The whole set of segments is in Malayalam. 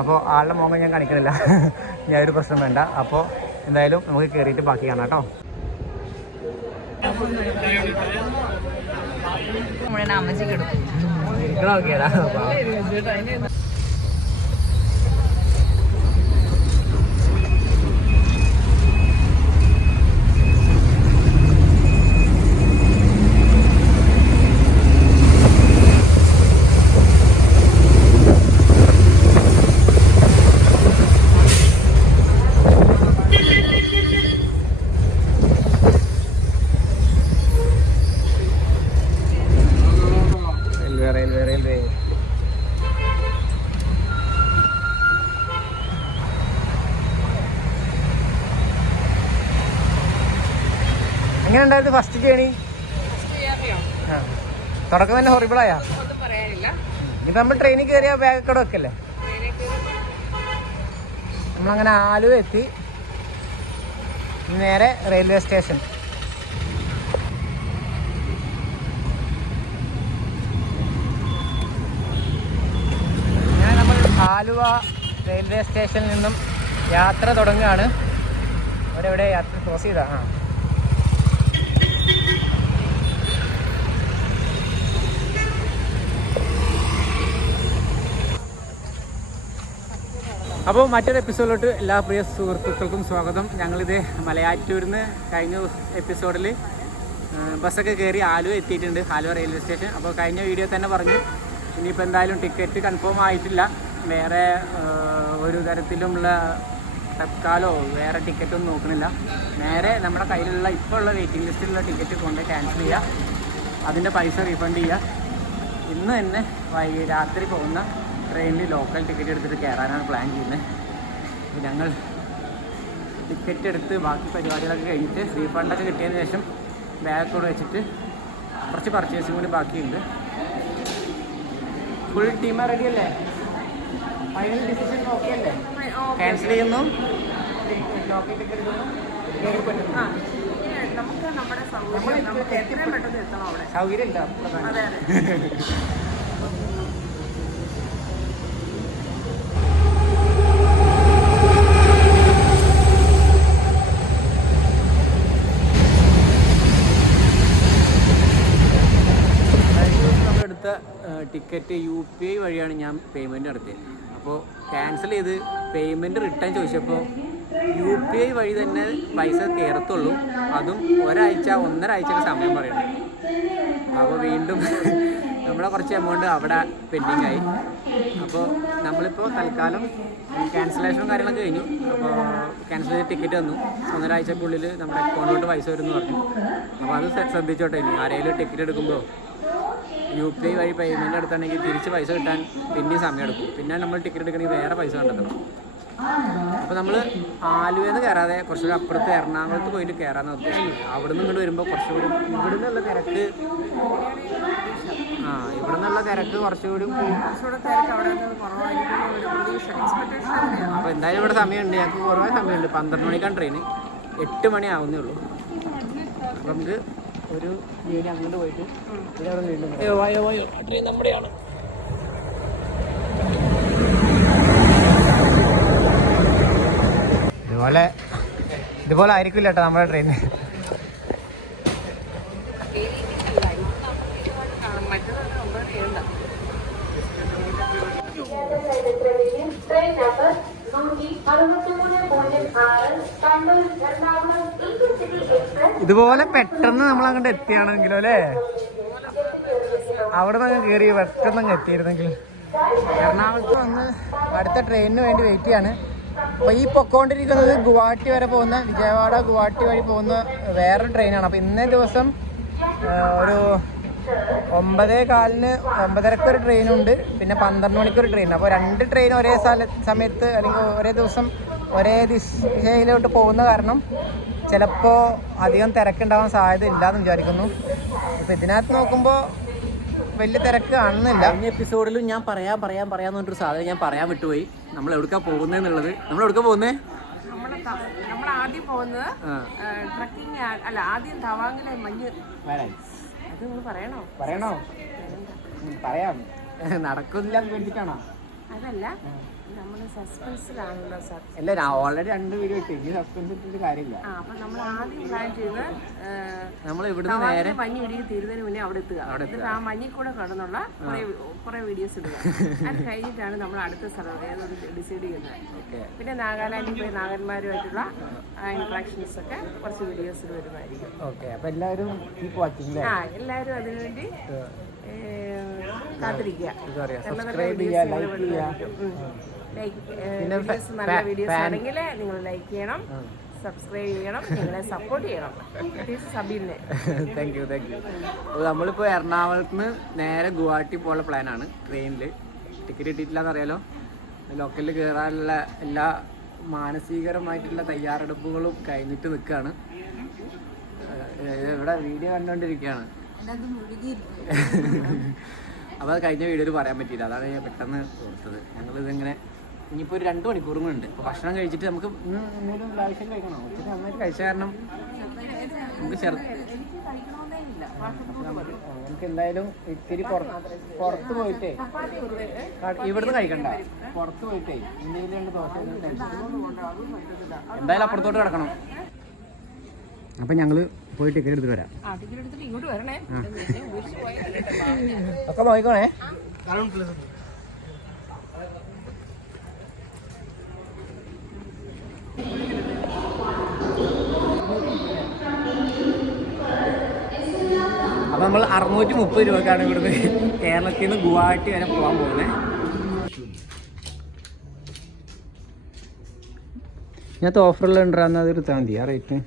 അപ്പോൾ ആളുടെ മുഖം ഞാൻ കാണിക്കുന്നില്ല. ഞാൻ ഒരു പ്രശ്നം വേണ്ട. അപ്പോൾ എന്തായാലും നമുക്ക് കയറിയിട്ട് ബാക്കി കാണാം കേട്ടോ. നോക്കിയടാ എങ്ങനെ ഉണ്ടായിരുന്നു ഫസ്റ്റ് ജേണി? തുടക്കം തന്നെ ഹൊറിബിളായാ? ഇനി നമ്മൾ ട്രെയിനിൽ കയറിയ ബാഗൊക്കെ വെക്കല്ലേ? നമ്മളങ്ങനെ ആലുവ എത്തി. നേരെ റെയിൽവേ സ്റ്റേഷൻ. അങ്ങനെ നമ്മൾ ആലുവ റെയിൽവേ സ്റ്റേഷനിൽ നിന്നും യാത്ര തുടങ്ങുകയാണ്. അവരെവിടെ യാത്ര ക്രോസ് ചെയ്താ? അപ്പോൾ മറ്റൊരു എപ്പിസോഡിലോട്ട് എല്ലാ പ്രിയ സുഹൃത്തുക്കൾക്കും സ്വാഗതം. ഞങ്ങളിത് മലയാറ്റൂരിൽ നിന്ന് കഴിഞ്ഞ എപ്പിസോഡിൽ ബസ്സൊക്കെ കയറി ആലുവ എത്തിയിട്ടുണ്ട്, ആലുവ റെയിൽവേ സ്റ്റേഷൻ. അപ്പോൾ കഴിഞ്ഞ വീഡിയോ തന്നെ പറഞ്ഞു ഇനിയിപ്പോൾ എന്തായാലും ടിക്കറ്റ് കൺഫേം ആയിട്ടില്ല. വേറെ ഒരു തരത്തിലുമുള്ള തത്കാലോ വേറെ ടിക്കറ്റൊന്നും നോക്കണില്ല. നേരെ നമ്മുടെ കയ്യിലുള്ള ഇപ്പോൾ ഉള്ള വെയിറ്റിംഗ് ലിസ്റ്റിലുള്ള ടിക്കറ്റ് കൊണ്ട് ക്യാൻസൽ ചെയ്യുക, അതിൻ്റെ പൈസ റീഫണ്ട് ചെയ്യുക. ഇന്ന് തന്നെ രാത്രി പോകുന്ന ട്രെയിനിൽ ലോക്കൽ ടിക്കറ്റ് എടുത്തിട്ട് കയറാനാണ് പ്ലാൻ ചെയ്യുന്നത്. അപ്പോൾ ഞങ്ങൾ ടിക്കറ്റ് എടുത്ത് ബാക്കി പരിപാടികളൊക്കെ കഴിഞ്ഞിട്ട് റീഫണ്ടൊക്കെ കിട്ടിയതിന് ശേഷം ബാഗോട് വെച്ചിട്ട് കുറച്ച് പർച്ചേസിങ് കൂടി ബാക്കിയുണ്ട്. ഫുൾ ടീം റെഡി അല്ലേ? ഫൈനൽ ഡിസിഷൻ ഓക്കെ അല്ലേ? ക്യാൻസൽ ചെയ്യുന്നു, ലോക്കൽ ടിക്കറ്റ് എടുക്കുന്നു, സൗകര്യം ഇല്ല. ടിക്കറ്റ് UPI വഴിയാണ് ഞാൻ പേയ്മെൻറ്റ് നടത്തിയത്. അപ്പോൾ ക്യാൻസൽ ചെയ്ത് പേയ്മെൻറ്റ് റിട്ടേൺ ചോദിച്ചപ്പോൾ UPI വഴി തന്നെ പൈസ കയറത്തുള്ളൂ, അതും ഒന്നര ആഴ്ചയുടെ സമയം പറയുന്നുണ്ട്. അപ്പോൾ വീണ്ടും നമ്മളെ കുറച്ച് എമൗണ്ട് അവിടെ പെൻഡിങ് ആയി. അപ്പോൾ നമ്മളിപ്പോൾ തൽക്കാലം ക്യാൻസലേഷനും കാര്യങ്ങളൊക്കെ കഴിഞ്ഞു. അപ്പോൾ ക്യാൻസൽ ചെയ്ത് ടിക്കറ്റ് തന്നു. 1.5 ആഴ്ചക്കുള്ളിൽ നമ്മുടെ അക്കൗണ്ടിലോട്ട് പൈസ വരുമെന്ന് പറഞ്ഞു. അപ്പോൾ അത് ശ്രദ്ധിച്ചോട്ടെ. ഇനി ആരെങ്കിലും ടിക്കറ്റ് എടുക്കുമ്പോൾ UPI വഴി പേയ്മെൻറ്റ് എടുത്താണെങ്കിൽ തിരിച്ച് പൈസ കിട്ടാൻ പിന്നെയും സമയം എടുക്കും. പിന്നെ നമ്മൾ ടിക്കറ്റ് എടുക്കണമെങ്കിൽ വേറെ പൈസ കണ്ടെത്തണം. അപ്പോൾ നമ്മൾ ആലുവയിൽ നിന്ന് കയറാതെ കുറച്ചുകൂടി അപ്പുറത്ത് എറണാകുളത്ത് പോയിട്ട് കയറാമെന്ന് ഉദ്ദേശിക്കുന്നത്. അവിടെ നിന്ന് ഇങ്ങോട്ട് വരുമ്പോൾ കുറച്ചുകൂടി ഇവിടെ നിന്നുള്ള തിരക്ക് കുറച്ചുകൂടി. അപ്പോൾ എന്തായാലും ഇവിടെ സമയമുണ്ട്, ഞങ്ങൾക്ക് കുറേ സമയമുണ്ട്. 12 മണിക്കാണ് ട്രെയിന്, 8 മണി ആവുന്നേ ഉള്ളൂ. അപ്പോൾ നമുക്ക് ഒരു ജോലി അങ്ങോട്ട് പോയിട്ട് ട്രെയിൻ നമ്മുടെയാണ്. ഇതുപോലെ ആയിരിക്കില്ല കേട്ടോ നമ്മുടെ ട്രെയിൻ. ഇതുപോലെ പെട്ടെന്ന് നമ്മൾ അങ്ങോട്ട് എത്തിയാണെങ്കിലോ അല്ലേ? അവിടെ നിന്ന് കയറി പെട്ടെന്ന് അങ്ങ് എത്തിയിരുന്നെങ്കിൽ. എറണാകുളത്ത് വന്ന് അടുത്ത ട്രെയിനിന് വേണ്ടി വെയിറ്റ് ചെയ്യാണ്. അപ്പോൾ ഈ പൊക്കോണ്ടിരിക്കുന്നത് ഗുവാഹട്ടി വരെ പോകുന്ന, വിജയവാഡ ഗുവാഹട്ടി വഴി പോകുന്ന വേറൊരു ട്രെയിനാണ്. അപ്പോൾ ഇന്നേ ദിവസം ഒരു 9:15 9:30 ഒരു ട്രെയിനുണ്ട്, പിന്നെ 12 മണിക്കൊരു ട്രെയിൻ. അപ്പോൾ 2 ട്രെയിൻ ഒരേ സമയത്ത് അല്ലെങ്കിൽ ഒരേ ദിവസം ഒരേ ദിശയിലോട്ട് പോകുന്ന കാരണം ചിലപ്പോൾ അധികം തിരക്കുണ്ടാവാൻ സാധ്യത ഇല്ലാന്ന് വിചാരിക്കുന്നു. അപ്പോൾ ഇതിനകത്ത് നോക്കുമ്പോൾ വലിയ തിരക്ക് കാണുന്നില്ല. കഴിഞ്ഞ എപ്പിസോഡിലും ഞാൻ പറയാന്ന് പറഞ്ഞൊരു സാധനം ഞാൻ പറയാൻ വിട്ടുപോയി. നമ്മൾ എവിടേക്കാണ് പോകുന്നതെന്നുള്ളത്. നമ്മൾ എവിടേക്കാണ് പോകുന്നത്? നമ്മൾ ആദ്യം പോകുന്നത് ട്രക്കിംഗ് അല്ല, ആദ്യം തവാങ്ങിലെ മഞ്ഞ് വരാൻ. അത് നിങ്ങൾ പറയണോ? പറയാം. നടക്കുന്നില്ല എന്ന് പേടിച്ചിട്ടാണോ? അതല്ല, നമ്മൾ സസ്പെൻസിലാണല്ലോ അല്ല, ഞാൻ ഓൾറെഡി 2 വീഡിയോ ഇട്ടു. ഇനി സസ്പെൻസ് ഇട്ടിട്ട് കാര്യമില്ല. അപ്പം നമ്മൾ ആദ്യം പ്ലാൻ ചെയ്ത് നമ്മൾ ഇവിടുന്ന് നേരെ മഞ്ഞ് ഇടിയിൽ തീരുന്നതിന് മുന്നേ അവിടെ എത്തുക. എന്നിട്ട് ആ മഞ്ഞിൽ കൂടെ കടന്നുള്ള കുറേ വീഡിയോസ് ഇടുക. അത് കഴിഞ്ഞിട്ടാണ് നമ്മൾ അടുത്ത സ്ഥലം ഏതൊരു ഡിസൈഡ് ചെയ്യുന്നത്. പിന്നെ നാഗാലാൻഡിൽ പോയി നാഗന്മാരുമായിട്ടുള്ള ഇന്ററാക്ഷൻസ് ഒക്കെ കുറച്ച് വീഡിയോസിൽ വരുന്നതായിരിക്കും. എല്ലാവരും എല്ലാവരും അതിനുവേണ്ടി കാത്തിരിക്കുക. നല്ല വീഡിയോസ് ആണെങ്കിൽ നിങ്ങൾ ലൈക്ക് ചെയ്യണം, സബ്സ്ക്രൈബ് ചെയ്യണം, നിങ്ങളെ സപ്പോർട്ട് ചെയ്യണം. സബീലിനെ താങ്ക് യു. നമ്മളിപ്പോൾ എറണാകുളത്ത് നിന്ന് നേരെ ഗുവാഹട്ടി പോലുള്ള പ്ലാനാണ്. ട്രെയിനിൽ ടിക്കറ്റ് കിട്ടിയിട്ടില്ലാന്ന് അറിയാലോ. ലോക്കലിൽ കയറാനുള്ള എല്ലാ മാനസികരമായിട്ടുള്ള തയ്യാറെടുപ്പുകളും കഴിഞ്ഞിട്ട് നിൽക്കുകയാണ്. ഇവിടെ വീഡിയോ കണ്ടുകൊണ്ടിരിക്കുകയാണ്. അപ്പോൾ അത് കഴിഞ്ഞ വീഡിയോയിൽ പറയാൻ പറ്റിയില്ല. അതാണ് ഞാൻ പെട്ടെന്ന് ഓർത്തത്. ഞങ്ങളിതിങ്ങനെ ഇനിയിപ്പോൾ ഒരു 2 മണിക്കൂറും ഉണ്ട്. അപ്പോൾ ഭക്ഷണം കഴിച്ചിട്ട് നമുക്ക് എന്തെങ്കിലും പ്രാവശ്യം കഴിക്കണം. ഉച്ചയ്ക്ക് നന്നായിട്ട് കഴിച്ച കാരണം നമുക്ക് നമുക്ക് എന്തായാലും ഇത്തിരി പുറത്ത് പോയിട്ടേ, ഇവിടുന്ന് കഴിക്കണ്ട, പുറത്ത് പോയിട്ടേ എന്തെങ്കിലും 2 ദോശ എന്തായാലും അപ്പുറത്തോട്ട് കിടക്കണം. അപ്പം ഞങ്ങൾ പോയി ടിക്കറ്റ് എടുത്തിട്ട് വരാം. ഒക്കെ നോക്കിക്കോണേ. അപ്പം നമ്മൾ 630 രൂപക്കാണ് ഇവിടുന്ന് കേരളത്തിൽ നിന്ന് ഗുവാഹട്ടി വരെ പോകാൻ പോകുന്നത്. ഇതിനകത്ത് ഓഫറുള്ള ഉണ്ടാകുന്ന അത് എടുത്താൽ മതി. ആ റേറ്റ്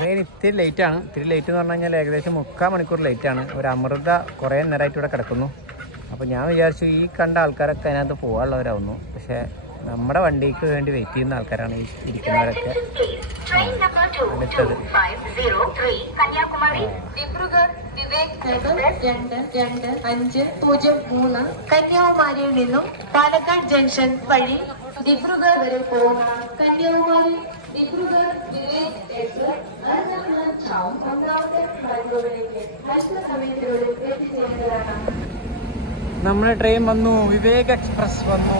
ട്രെയിൻ ഇത്തിരി ലേറ്റാണ്. ഇത്തിരി ലേറ്റ് എന്ന് പറഞ്ഞു കഴിഞ്ഞാൽ ഏകദേശം 3/4 മണിക്കൂർ ലേറ്റാണ്. ഒരു അമൃത കുറേ നേരമായിട്ട് ഇവിടെ കിടക്കുന്നു. അപ്പോൾ ഞാൻ വിചാരിച്ചു ഈ കണ്ട ആൾക്കാരൊക്കെ അതിനകത്ത് പോകാനുള്ളവരാവുന്നു. പക്ഷേ നമ്മുടെ വണ്ടിക്ക് വേണ്ടി വെയിറ്റ് ചെയ്യുന്ന ആൾക്കാരാണ് ഈ ഇരിക്കുന്നവരൊക്കെ. അടുത്തത് കന്യാകുമാരിയിൽ നിന്നും പാലക്കാട് ജംഗ്ഷൻ വഴി ദിബ്രുഗഡ് വരെ പോകുന്ന കന്യാകുമാരി ദിബ്രുഗഡ് വിവേക് എക്സ്പ്രസ് മറ്റു സമയത്തുകളിൽ എത്തിച്ചേരുന്നതാണ്. നമ്മുടെ ട്രെയിൻ വന്നു, വിവേക് എക്സ്പ്രസ് വന്നു.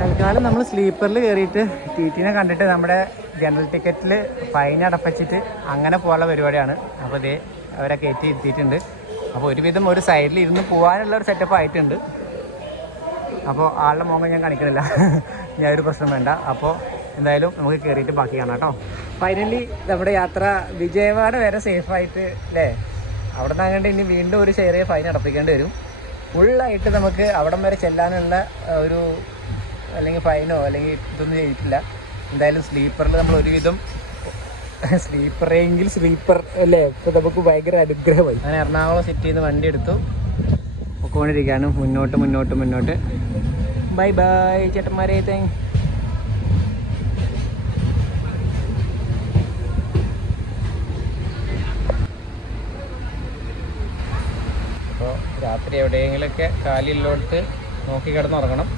തൽക്കാലം നമ്മൾ സ്ലീപ്പറിൽ കയറിയിട്ട് ടിടിനെ കണ്ടിട്ട് നമ്മുടെ ജനറൽ ടിക്കറ്റിൽ ഫൈൻ അടപ്പിച്ചിട്ട് അങ്ങനെ പോകാനുള്ള പരിപാടിയാണ്. അപ്പോൾ ഇതേ അവരെ കയറ്റി ഇരുത്തിയിട്ടുണ്ട്. അപ്പോൾ ഒരുവിധം ഒരു സൈഡിൽ ഇരുന്ന് പോകാനുള്ള ഒരു സെറ്റപ്പ് ആയിട്ടുണ്ട്. അപ്പോൾ ആളുടെ മുഖം ഞാൻ കാണിക്കുന്നില്ല, ഞാൻ ഒരു പ്രശ്നം വേണ്ട. അപ്പോൾ എന്തായാലും നമുക്ക് കയറിയിട്ട് ബാക്കി കാണാം കേട്ടോ. ഫൈനലി നമ്മുടെ യാത്ര വിജയവാഡ വരെ സേഫായിട്ട് അല്ലേ. അവിടെ നിന്ന് അങ്ങോട്ട് ഇനി വീണ്ടും ഒരു ചെറിയ ഫൈൻ അടപ്പിക്കേണ്ടി വരും. ഫുള്ളായിട്ട് നമുക്ക് അവിടം വരെ ചെല്ലാനുള്ള ഒരു അല്ലെങ്കിൽ ഫൈനോ അല്ലെങ്കിൽ ഇതൊന്നും ചെയ്തിട്ടില്ല. എന്തായാലും സ്ലീപ്പറിൽ നമ്മൾ ഒരുവിധം സ്ലീപ്പറെങ്കിൽ സ്ലീപ്പർ അല്ലേ. ഇപ്പോൾ നമുക്ക് ഭയങ്കര അനുഗ്രഹമായി. ഞാൻ എറണാകുളം സിറ്റിയിൽ നിന്ന് വണ്ടി എടുത്തു പൊക്കോണ്ടിരിക്കുകയാണ്. മുന്നോട്ട്. ബൈ ബൈ ചേട്ടന്മാരെ. താങ്ക്. അപ്പോൾ രാത്രി എവിടെയെങ്കിലുമൊക്കെ കാലിലോട്ട് നോക്കി കിടന്നുറങ്ങണം.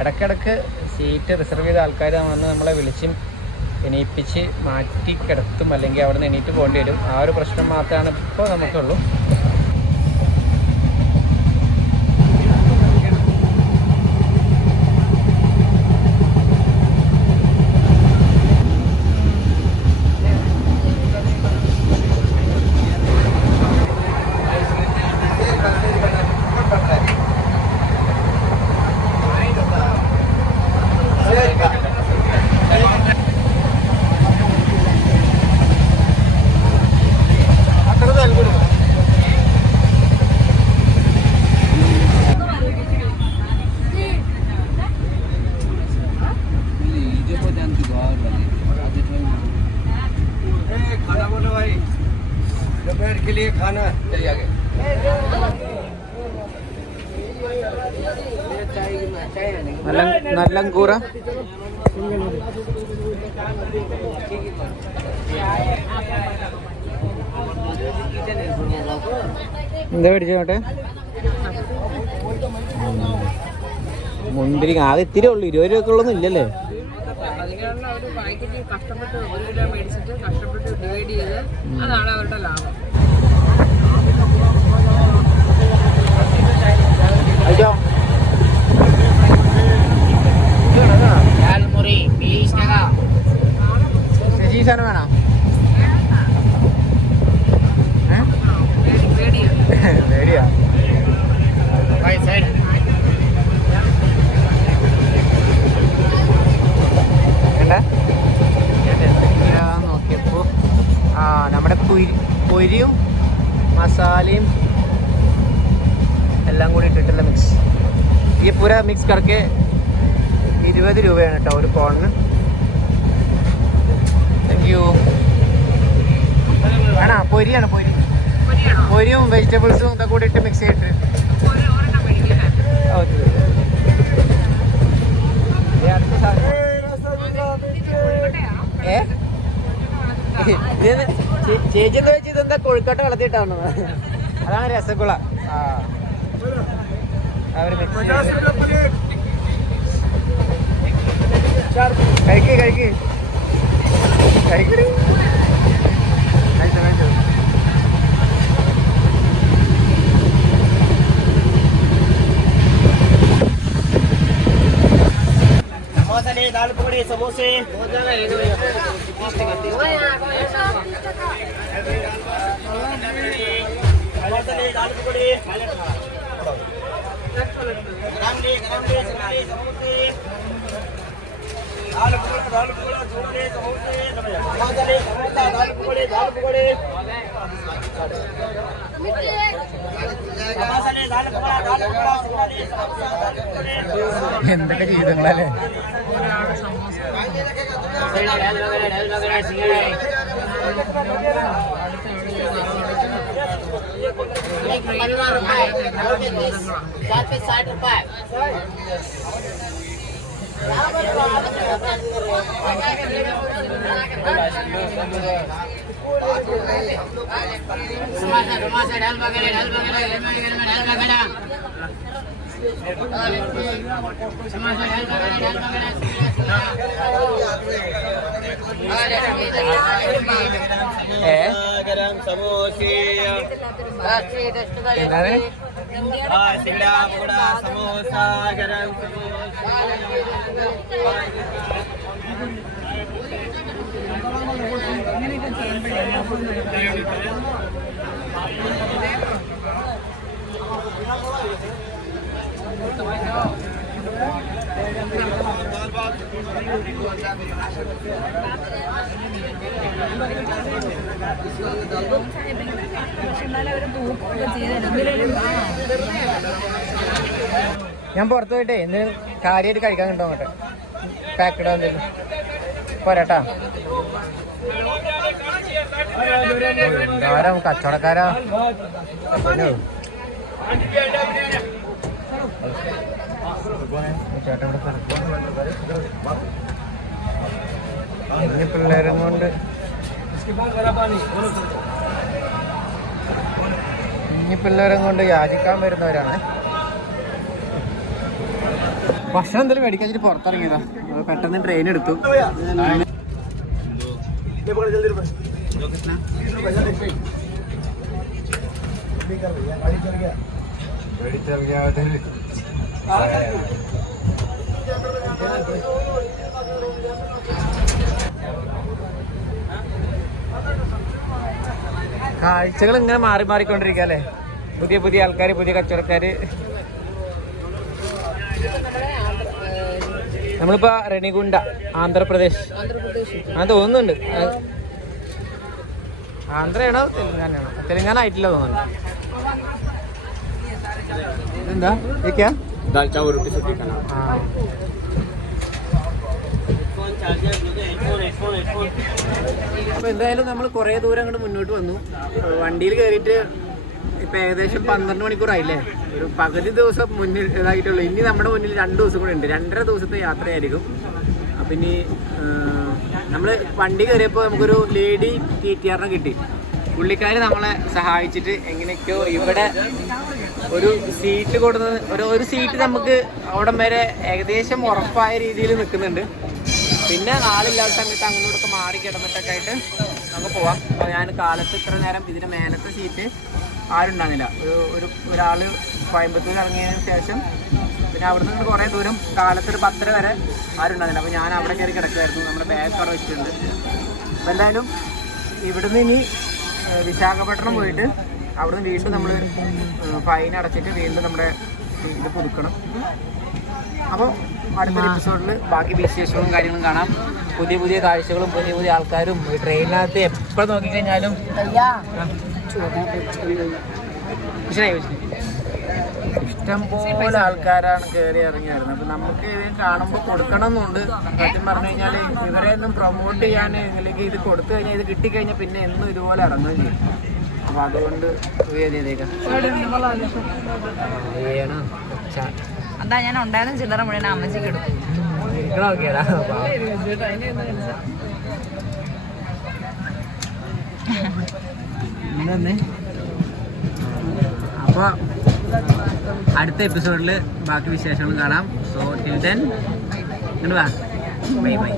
ഇടയ്ക്കിടയ്ക്ക് സീറ്റ് റിസർവ് ചെയ്ത ആൾക്കാർ വന്ന് നമ്മളെ വിളിച്ചും എണീപ്പിച്ച് മാറ്റി കിടത്തും, അല്ലെങ്കിൽ അവിടെ നിന്ന് എണീറ്റ് പോകേണ്ടി വരും. ആ ഒരു പ്രശ്നം മാത്രമാണ് ഇപ്പോൾ നമുക്കുള്ളൂ. लिए खाना चलिए आगे നല്ല കൂറ എന്താ മേടിച്ചോട്ടെ മുന്തിരി ആകെ ഇത്തിരി ഉള്ളു 20 രൂപക്കുള്ളൊന്നും ഇല്ലല്ലേ അതിനുള്ള ഒരു പാക്കറ്റ് കഷ്ടപ്പെട്ട് 1 കിലോ മേടിച്ചിട്ട് കഷ്ടപ്പെട്ട് ഡിവൈഡ് ചെയ്ത് അതാണ് അവരുടെ ലാഭം. വേണോ പേടിയാ നോക്കിയപ്പോ നമ്മുടെ പൊരിയും മസാലയും എല്ലാം കൂടി ഇട്ടിട്ടുള്ള മിക്സ് ഈ പൂര മിക്സ് കറക്കെ 20 രൂപയാണ് കേട്ടോ ഒരു കോണിന്. Thank you. ആണോ പൊരിയാണ് പൊരിയും വെജിറ്റബിൾസും ഇതൊക്കെ കൂടി ഇട്ട് മിക്സ് ചെയ്തിട്ട് ചേച്ചി എന്താ വെച്ച് ഇതെന്താ കൊഴുക്കട്ട കളത്തിട്ടാണ് അതാണ് രസഗുള. കഴിക്ക് കഴിക്കടി दाल पकौड़े समोसे दाल पकौड़े എന്തൊക്കെ ജീവിതങ്ങളല്ലേ. सिंगड़ा पकौड़ा समोसा गरम ഞാൻ പുറത്തു പോയിട്ടേ എന്തെങ്കിലും കാര്യമായിട്ട് കഴിക്കാൻ കിട്ടോ അങ്ങോട്ടെ പാക്കഡോ എന്തെങ്കിലും പോരാട്ടാ. ആരാ കച്ചവടക്കാരാ ചേട്ടൻ ഇവിടെ പിള്ളേരും കൊണ്ട് പിള്ളേരും കൊണ്ട് യാചിക്കാൻ വരുന്നവരാണ്. ഭക്ഷണം എന്തെങ്കിലും മേടിക്കാൻ പുറത്തിറങ്ങിയതാ. പെട്ടെന്ന് ട്രെയിൻ എടുത്തു. കാഴ്ചകൾ ഇങ്ങനെ മാറി മാറിക്കൊണ്ടിരിക്കുക അല്ലേ. പുതിയ പുതിയ ആൾക്കാർ, പുതിയ കച്ചവടക്കാര്. നമ്മളിപ്പോ റെണിഗുണ്ട ആന്ധ്രാപ്രദേശ് തോന്നുന്നുണ്ട്. ആന്ധ്രയാണോ തെലുങ്കാനയാണോ? തെലുങ്കാന ആയിട്ടില്ല തോന്നുന്നുണ്ട്. എന്താ दाल चावल रोटी सब्जी खाना അപ്പോൾ എന്തായാലും നമ്മൾ കുറേ ദൂരം അങ്ങോട്ട് മുന്നോട്ട് വന്നു. വണ്ടിയിൽ കയറിയിട്ട് ഇപ്പം ഏകദേശം 12 മണിക്കൂറായില്ലേ. ഒരു പകുതി ദിവസം മുന്നിൽ ഇതായിട്ടുള്ളൂ. ഇനി നമ്മുടെ മുന്നിൽ 2 ദിവസം കൂടെ ഉണ്ട്. 2.5 ദിവസത്തെ യാത്രയായിരിക്കും. അപ്പം ഇനി നമ്മൾ വണ്ടി കയറിയപ്പോൾ നമുക്കൊരു ലേഡി TTR കിട്ടി. പുള്ളിക്കാർ നമ്മളെ സഹായിച്ചിട്ട് എങ്ങനെയൊക്കെയോ ഇവിടെ ഒരു സീറ്റ് കൊടുക്കുന്നത്, ഒരു സീറ്റ് നമുക്ക് അവിടം വരെ ഏകദേശം ഉറപ്പായ രീതിയിൽ നിൽക്കുന്നുണ്ട്. പിന്നെ ആളില്ലാത്ത സമയത്ത് അങ്ങോട്ടൊക്കെ മാറി കിടന്നിട്ടൊക്കെ ആയിട്ട് നമുക്ക് പോവാം. അപ്പോൾ ഞാൻ കാലത്ത് ഇത്ര നേരം ഇതിന് മേലത്തെ സീറ്റ് ആരുണ്ടാകുന്നില്ല. ഒരാൾ കോയമ്പത്തൂർ ഇറങ്ങിയതിന് ശേഷം പിന്നെ അവിടെ നിന്ന് കുറേ ദൂരം കാലത്തൊരു 10:30 വരെ ആരുണ്ടാകുന്നില്ല. അപ്പോൾ ഞാൻ അവിടെ കയറി കിടക്കുമായിരുന്നു. നമ്മുടെ ബാഗ് അവിടെ വെച്ചിട്ടുണ്ട്. അപ്പോൾ എന്തായാലും ഇവിടുന്ന് ഇനി വിശാഖപട്ടണം പോയിട്ട് അവിടുന്ന് വീണ്ടും നമ്മൾ ഫൈൻ അടച്ചിട്ട് വീണ്ടും നമ്മുടെ ഇത് പുതുക്കണം. അപ്പോൾ അടുത്ത എപ്പിസോഡിൽ ബാക്കി വിശേഷങ്ങളും കാര്യങ്ങളും കാണാം. പുതിയ പുതിയ കാഴ്ചകളും പുതിയ പുതിയ ആൾക്കാരും. ഈ ട്രെയിനിനകത്ത് എപ്പോൾ നോക്കിക്കഴിഞ്ഞാലും ഇഷ്ടം പോലെ ആൾക്കാരാണ് കയറി ഇറങ്ങിയായിരുന്നത്. അപ്പം നമുക്ക് ഇത് കാണുമ്പോൾ കൊടുക്കണം എന്നുണ്ട്. സത്യം പറഞ്ഞു കഴിഞ്ഞാൽ ഇവരെ ഒന്നും പ്രൊമോട്ട് ചെയ്യാൻ അല്ലെങ്കിൽ ഇത് കൊടുത്തു കഴിഞ്ഞാൽ ഇത് കിട്ടിക്കഴിഞ്ഞാൽ പിന്നെ എന്നും ഇതുപോലെ ഇറങ്ങുകയും ചെയ്യും. അപ്പം അതുകൊണ്ട് അതാ ഞാൻ ഉണ്ടായിരുന്ന ചില്ലറ മുഴുവൻ അമ്മച്ചിക്ക് എടുക്കും. അപ്പോൾ അടുത്ത എപ്പിസോഡിൽ ബാക്കി വിശേഷങ്ങൾ കാണാം. So till then bye bye.